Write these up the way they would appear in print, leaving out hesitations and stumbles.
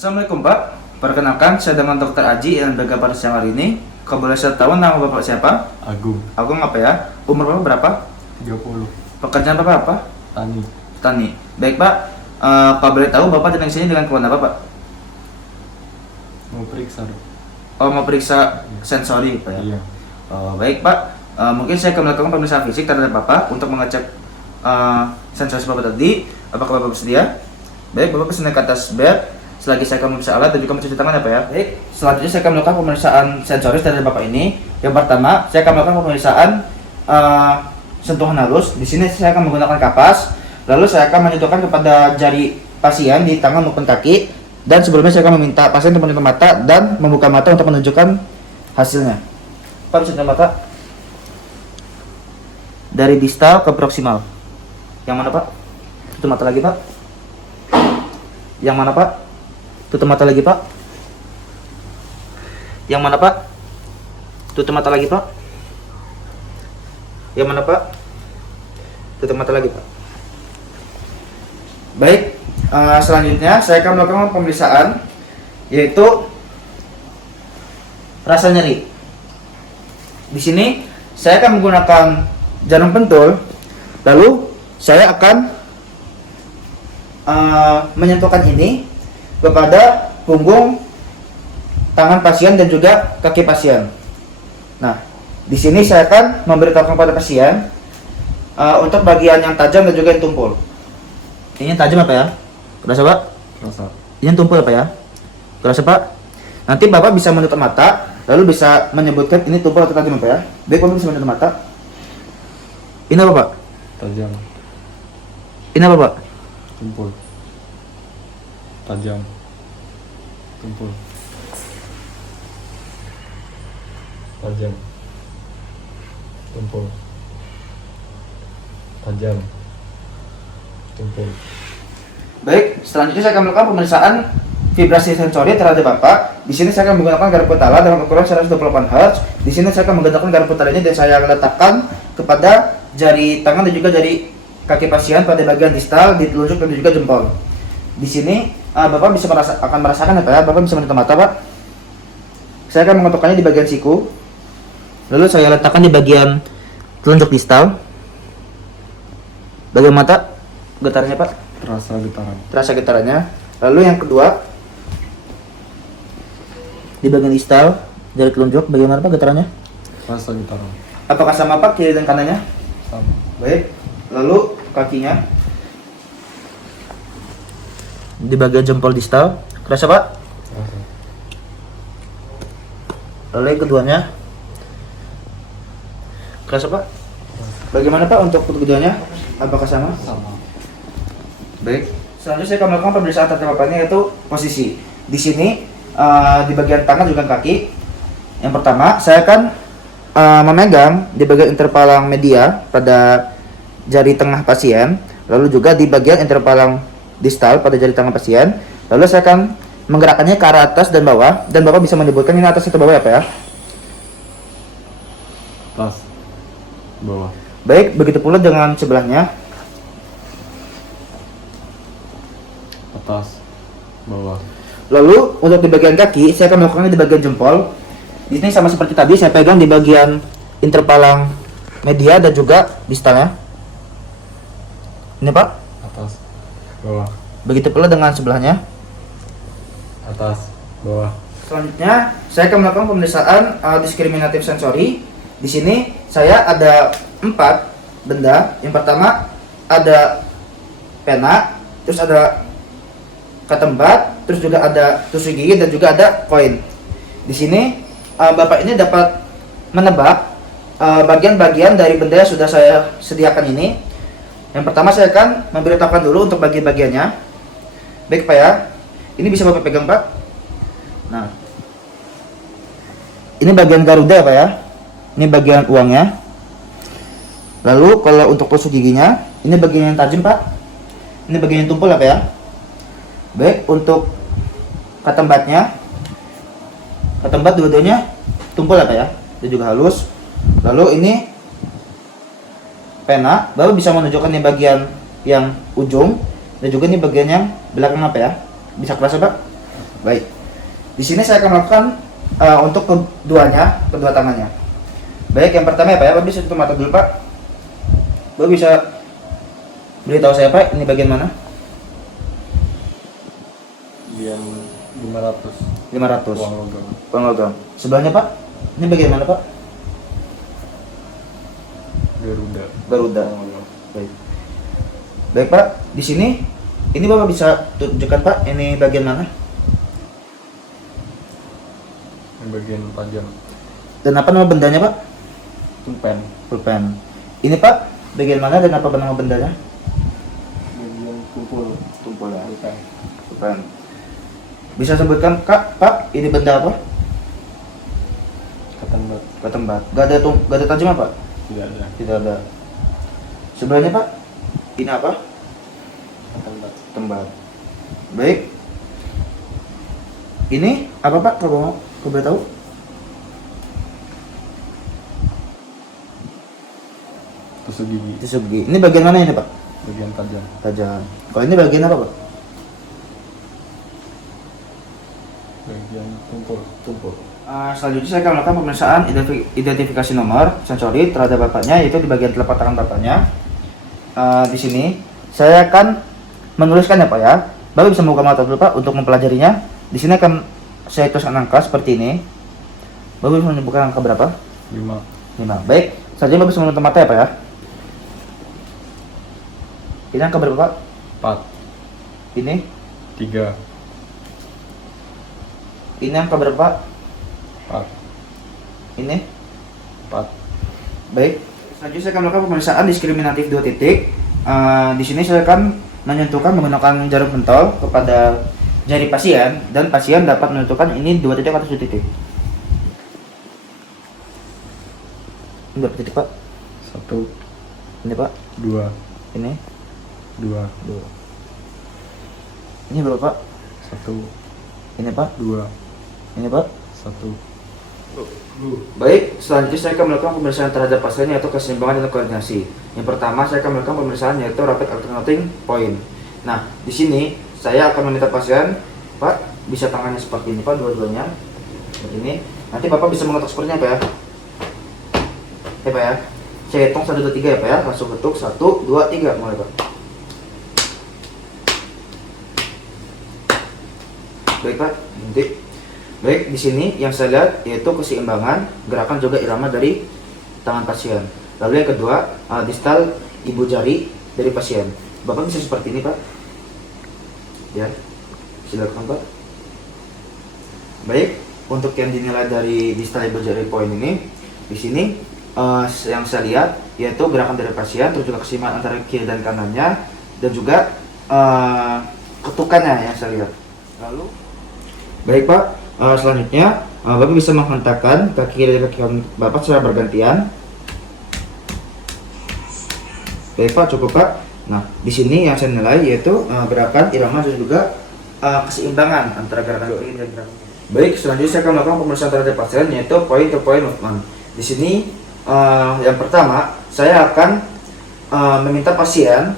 Assalamualaikum Pak, perkenalkan saya dengan Dr. Aji yang bergabung pada siang hari ini. Kalau boleh saya tahu nama Bapak siapa? Agung. Agung apa ya? Umur Bapak berapa? 30. Pekerjaan Bapak apa? Tani. Petani. Baik Pak, kalau boleh tahu Bapak datang ke sini dengan keluhan apa Pak? Mau periksa dok? Oh, mau periksa sensori Pak ya? Iya. Oh, baik Pak, mungkin saya akan melakukan pemeriksaan fisik terhadap Bapak untuk mengecek sensori Bapak tadi. Apakah Bapak bersedia? Baik, Bapak bersedia ke atas bed. Selagi saya akan memeriksa alat dan juga mencuci tangan ya Pak ya. Baik, selanjutnya saya akan melakukan pemeriksaan sensoris terhadap Bapak ini. Yang pertama, saya akan melakukan pemeriksaan sentuhan halus. Di sini saya akan menggunakan kapas. Lalu saya akan menyentuhkan kepada jari pasien di tangan maupun kaki. Dan sebelumnya saya akan meminta pasien untuk menutup mata dan membuka mata untuk menunjukkan hasilnya. Pak, bisa tutup mata. Dari distal ke proksimal. Yang mana Pak? Tutup mata lagi Pak. Yang mana Pak? Tutup mata lagi Pak. Yang mana Pak? Tutup mata lagi Pak. Yang mana Pak? Tutup mata lagi Pak. Baik, selanjutnya saya akan melakukan pemeriksaan, yaitu rasa nyeri. Di sini saya akan menggunakan jarum pentul, lalu saya akan menyentuhkan ini kepada punggung, tangan pasien dan juga kaki pasien. Nah, di sini saya akan memberitahukan kepada pasien untuk bagian yang tajam dan juga yang tumpul. Ini tajam apa ya? Kerasa Pak? Rasa. Ini tumpul apa ya? Kerasa Pak? Nanti Bapak bisa menutup mata, lalu bisa menyebutkan ini tumpul atau tajam apa ya? Baik, Bapak bisa menutup mata. Ini apa Pak? Tajam. Ini apa Pak? Tumpul. Tajam. Tumpul. Tajam. Tumpul. Tajam. Tumpul. Baik, selanjutnya saya akan melakukan pemeriksaan vibrasi sensori terhadap Bapak. Di sini saya akan menggunakan garpu putala dengan ukuran 128 Hz. Di sini saya akan menggunakan garpu putala ini dan saya letakkan kepada jari tangan dan juga jari kaki pasien pada bagian distal, di telunjuk dan juga jempol. Di sini Bapak bisa akan merasakan apa ya? Bapak bisa menutup mata Pak. Saya akan mengetukkannya di bagian siku. Lalu saya letakkan di bagian telunjuk distal. Bagian mata, getarnya Pak. Terasa getaran. Terasa getarannya. Lalu yang kedua, di bagian distal jari telunjuk, bagaimana Pak getarannya? Rasa getaran. Apakah sama Pak kiri dan kanannya? Sama. Baik. Lalu kakinya di bagian jempol distal, kerasa Pak? Rasa. Lalu yang keduanya, kerasa Pak? Bagaimana Pak untuk keduanya? Apakah sama? Sama. Baik. Selanjutnya saya akan melakukan pemeriksaan terhadap Bapak ini, yaitu posisi. Di sini di bagian tangan juga kaki. Yang pertama, saya akan memegang di bagian interpalang media pada jari tengah pasien, lalu juga di bagian interpalang distal pada jari tangan pasien. Lalu saya akan menggerakkannya ke arah atas dan bawah, dan Bapak bisa menyebutkan ini atas atau bawah apa ya? Atas. Bawah. Baik, begitu pula dengan sebelahnya. Atas. Bawah. Lalu untuk di bagian kaki, saya akan melakukannya di bagian jempol. Di sini sama seperti tadi, saya pegang di bagian interpalang media dan juga distalnya. Ini Pak. Atas. Bawah. Begitu pula dengan sebelahnya. Atas. Bawah. Selanjutnya, saya akan melakukan pemeriksaan diskriminatif sensori. Di sini saya ada 4 benda. Yang pertama ada pena, terus ada ketembat, terus juga ada tusuk gigi dan juga ada koin. Di sini Bapak ini dapat menebak bagian-bagian dari benda yang sudah saya sediakan ini. Yang pertama saya akan memberitahukan dulu untuk bagian-bagiannya. Baik Pak ya. Ini bisa Bapak pegang Pak. Nah, ini bagian Garuda Pak ya. Ini bagian uangnya. Lalu kalau untuk tusuk giginya, ini bagian yang tajam Pak. Ini bagian yang tumpul Pak ya. Baik, untuk ketembatnya, ketembat dua-duanya tumpul Pak ya. Dia juga halus. Lalu ini pena, baru bisa menunjukkan di bagian yang ujung dan juga ini bagian yang belakang apa ya? Bisa kerasa Pak? Baik. Di sini saya akan melakukan untuk kedua tangannya. Baik, yang pertama ya Pak ya, Bapak bisa tutup mata dulu Pak. Bapak bisa beritahu saya Pak, ini bagian mana? Yang 500 500. uang logam. Uang logam. Sebelahnya Pak, ini bagian mana Pak? Garuda. Garuda. Uang logam. Baik. Baik Pak, di sini ini Bapak bisa tunjukkan Pak, ini bagian mana? Yang bagian tajam. Dan apa nama bendanya Pak? Pulpen. Pulpen. Ini Pak, bagian mana dan apa nama bendanya? Bagian tumpul. Tumpul ya. Pulpen. Pulpen. Bisa sebutkan Pak, ini benda apa? Ketembat. Ketembat. Gak ada tajam apa? Tidak ada. Tidak ada. Sebelahnya Pak, ini apa? Ketembat. Tembat. Baik. Ini apa Pak? Kalau boleh tahu? Tusuk gigi. Tusuk gigi. Ini bagian mana ini Pak? Bagian tajam. Tajam. Kalau ini bagian apa Pak? Bagian tumpul. Tumpul. Selanjutnya saya akan melakukan pemeriksaan identifikasi nomor sensori terhadap bapaknya, yaitu di bagian telapak tangan bapaknya. Di sini saya akan menuliskannya Pak ya. Bapak bisa membuka mata dulu Pak untuk mempelajarinya. Di sini akan saya tuliskan angka seperti ini. Bapak bisa menyebutkan angka berapa? 5. 5. Baik. Selanjutnya Bapak bisa menutup mata ya Pak ya. Ini angka berapa Pak? 4. Ini. 3. Ini angka berapa Pak? 4. Ini. 4. Baik. Selanjutnya saya akan melakukan pemeriksaan diskriminatif 2 titik. Di sini saya akan menyentuhkan menggunakan jarum pentol kepada jari pasien dan pasien dapat menentukan ini 2 titik atau 1 titik. Ini berapa titik Pak? 1. Ini Pak. 2. Ini 2. 2. Ini berapa Pak? 1. Ini Pak. 2. Ini Pak. 1. Baik, selanjutnya saya akan melakukan pemeriksaan terhadap pasien yaitu keseimbangan dan koordinasi. Yang pertama saya akan melakukan pemeriksaan yaitu rapid alternating point. Nah, di sini saya akan meminta pasien, Pak, bisa tangannya seperti ini Pak, dua-duanya seperti ini. Nanti Bapak bisa mengetuk seperti ini Pak ya. Pak ya. Saya hitung 1 2 3 ya Pak ya. Langsung ketuk 1 2 3 mulai Pak. Baik Pak, nanti. Baik, di sini yang saya lihat yaitu keseimbangan, gerakan juga irama dari tangan pasien. Lalu yang kedua, distal ibu jari dari pasien. Bapak bisa seperti ini Pak. Ya, silakan Pak. Baik, untuk yang dinilai dari distal ibu jari point ini, di sini yang saya lihat yaitu gerakan dari pasien, terus juga keseimbangan antara kiri dan kanannya, dan juga ketukannya yang saya lihat. Lalu, baik Pak. Selanjutnya, Bapak bisa menghentakkan kaki kiri dan kaki kanan Bapak secara bergantian. Baik Pak, cukup Pak. Nah, di sini yang saya nilai yaitu gerakan irama dan juga keseimbangan antara gerakan kiri dan gerakan kanan. Baik, selanjutnya saya akan melakukan pemeriksaan terhadap pasien yaitu point to point movement. Di sini yang pertama saya akan meminta pasien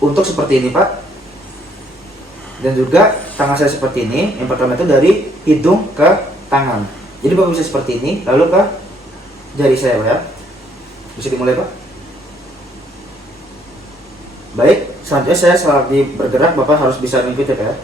untuk seperti ini Pak. Dan juga tangan saya seperti ini. Yang pertama itu dari hidung ke tangan. Jadi Bapak bisa seperti ini, lalu ke jari saya Pak ya. Bisa dimulai Pak. Baik, selanjutnya saya selagi bergerak Bapak harus bisa mengikuti Pak ya.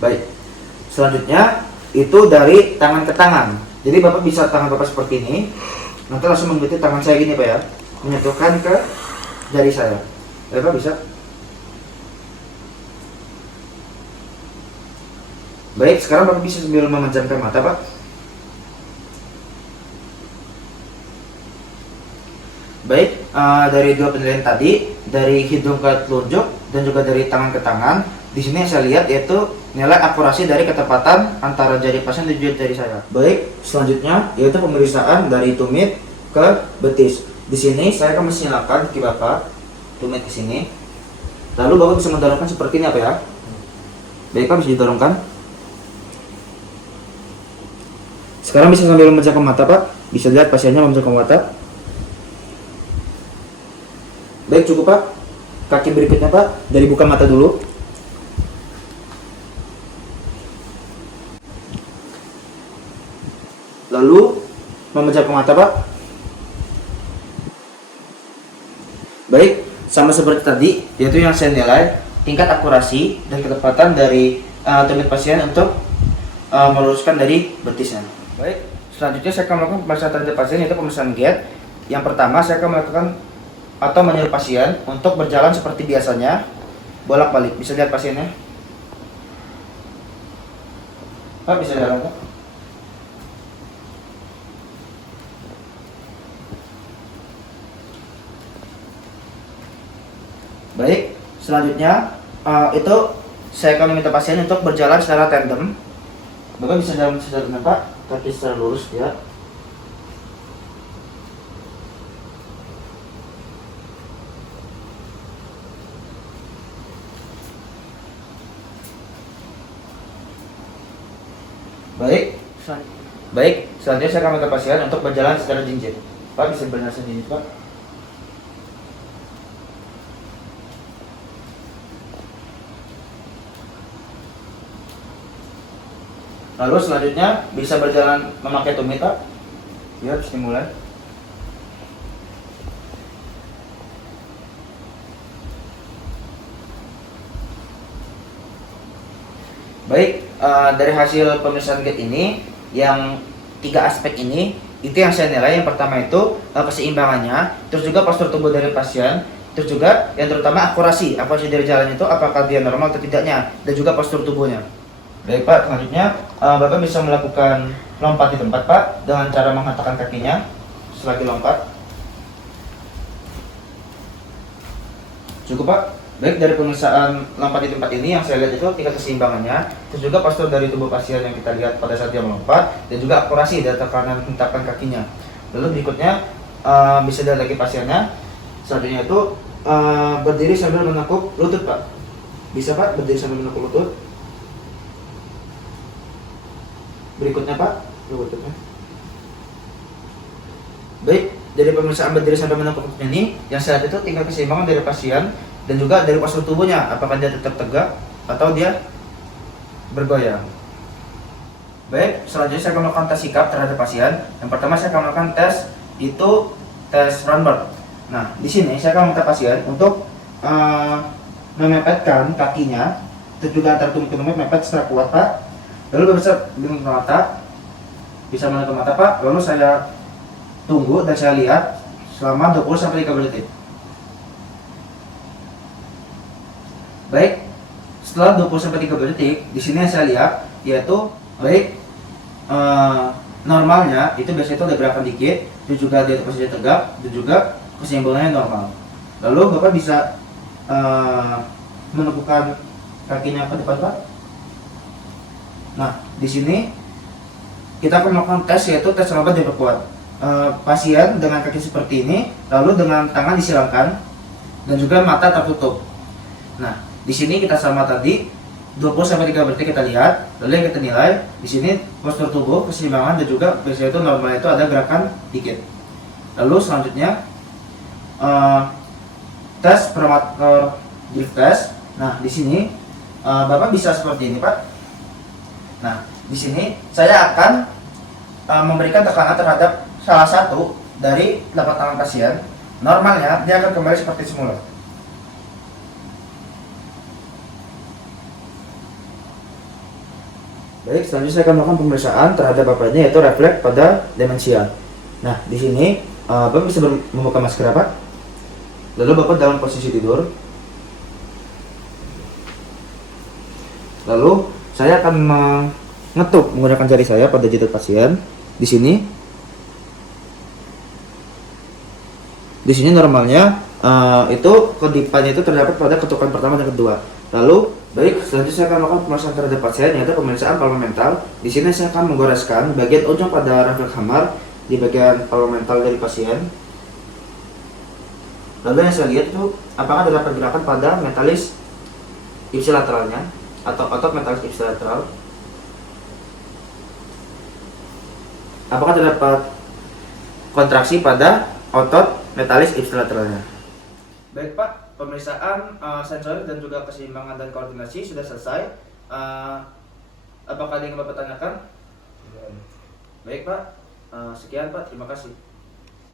Baik. Selanjutnya itu dari tangan ke tangan. Jadi Bapak bisa tangan Bapak seperti ini. Nanti langsung mengikuti tangan saya gini Pak ya. Menyentuhkan ke jari saya. Bapak bisa. Baik, sekarang Bapak bisa sambil memejamkan mata Pak. Baik, dari dua penilaian tadi, dari hidung ke telunjuk dan juga dari tangan ke tangan, di sini yang saya lihat yaitu nilai akurasi dari ketepatan antara jari pasien dan jari saya. Baik, selanjutnya yaitu pemeriksaan dari tumit ke betis. Di sini saya akan menyalakan kaki Bapak, tumit ke sini. Lalu Bapak bisa mendorongkan seperti ini apa ya? Baik Pak, bisa didorongkan. Sekarang bisa sambil memejamkan mata Pak. Bisa lihat pasiennya memejamkan mata. Baik, cukup Pak. kaki berikutnya Pak, dari buka mata dulu. Lalu memejamkan mata Pak. Baik, sama seperti tadi, yaitu yang saya nilai tingkat akurasi dan ketepatan dari tumit pasien untuk meluruskan dari betisnya. Baik, selanjutnya saya akan melakukan pemeriksaan terhadap pasien, yaitu pemeriksaan gait. Yang pertama, saya akan melakukan atau menyuruh pasien untuk berjalan seperti biasanya, bolak-balik. Bisa lihat pasiennya? Pak, bisa jalan Pak? Baik, selanjutnya itu saya akan meminta pasien untuk berjalan secara tandem. Bapak bisa jalan secara tandem Pak, kaki secara lurus ya. Baik, selanjutnya saya akan meminta pasien untuk berjalan secara jinjit. Pak, bisa berjalan secara jinjit Pak? Lalu selanjutnya bisa berjalan memakai tumit Pak. Ya, dimulai. Baik, dari hasil pemeriksaan gait ini, yang 3 aspek ini, itu yang saya nilai. Yang pertama itu keseimbangannya, terus juga postur tubuh dari pasien, terus juga yang terutama akurasi dari jalan itu, apakah dia normal atau tidaknya, dan juga postur tubuhnya. Baik Pak, selanjutnya Bapak bisa melakukan lompat di tempat Pak dengan cara menghentakkan kakinya selagi lompat. Cukup Pak. Baik, dari pemeriksaan lompat di tempat ini yang saya lihat itu tingkat keseimbangannya, terus juga postur dari tubuh pasien yang kita lihat pada saat dia melompat, dan juga akurasi dari tekanan hentakan kakinya. Lalu berikutnya bisa dilihat lagi pasiennya. Selanjutnya itu berdiri sambil menekuk lutut Pak. Bisa Pak, berdiri sambil menekuk lutut. Berikutnya Pak, lututnya. Baik, dari pemeriksaan berdiri sampai menekuk lutut ini, yang saya lihat itu tingkat keseimbangan dari pasien dan juga dari postur tubuhnya, apakah dia tetap tegak atau dia bergoyang. Baik, selanjutnya saya akan melakukan tes sikap terhadap pasien. Yang pertama saya akan melakukan tes Roundberg. Nah, di sini saya akan meminta pasien untuk memepetkan kakinya, itu juga antar tumit ke tumit mepet secara kuat Pak. Lalu bisa menutup mata, Pak. Lalu saya tunggu dan saya lihat selama 20-30 detik. Baik, setelah 20-30 detik, di sini yang saya lihat yaitu baik normalnya itu biasanya itu ada gerakan dikit, itu juga dia posisi tegak, itu juga keseimbangannya normal. Lalu Bapak bisa menekukkan kakinya ke depan Pak. Nah, di sini kita akan melakukan tes, yaitu tes lompat diperkuat. Pasien dengan kaki seperti ini, lalu dengan tangan disilangkan dan juga mata tertutup. Nah, di sini kita sama tadi 20-30 detik kita lihat, lalu yang kita nilai di sini postur tubuh, keseimbangan, dan juga biasanya itu normal itu ada gerakan dikit. Lalu selanjutnya tes promotor drift test. Nah, di sini Bapak bisa seperti ini Pak. Nah, di sini saya akan memberikan tekanan terhadap salah satu dari telapak tangan pasien. Normalnya dia akan kembali seperti semula. Baik, selanjutnya saya akan melakukan pemeriksaan terhadap Bapak ini, yaitu refleks pada demensia. Nah, di sini Bapak bisa membuka masker Pak. Lalu Bapak dalam posisi tidur. Lalu saya akan mengetuk menggunakan jari saya pada jidat pasien. Di sini normalnya itu kedipannya itu terdapat pada ketukan pertama dan kedua. Lalu baik, selanjutnya saya akan melakukan pemeriksaan terhadap pasien, yaitu pemeriksaan palma mental. Di sini saya akan menggoreskan bagian ujung pada refleks hammer di bagian palma mental dari pasien. Lalu yang saya lihat itu apakah terdapat gerakan pada metalis ipsilateralnya atau otot metalis ipsilateral. Apakah terdapat kontraksi pada otot metalis ipsilateralnya. Baik Pak, pemeriksaan sensor dan juga keseimbangan dan koordinasi sudah selesai. Apakah ada yang Bapak tanyakan? Baik Pak, sekian Pak, terima kasih.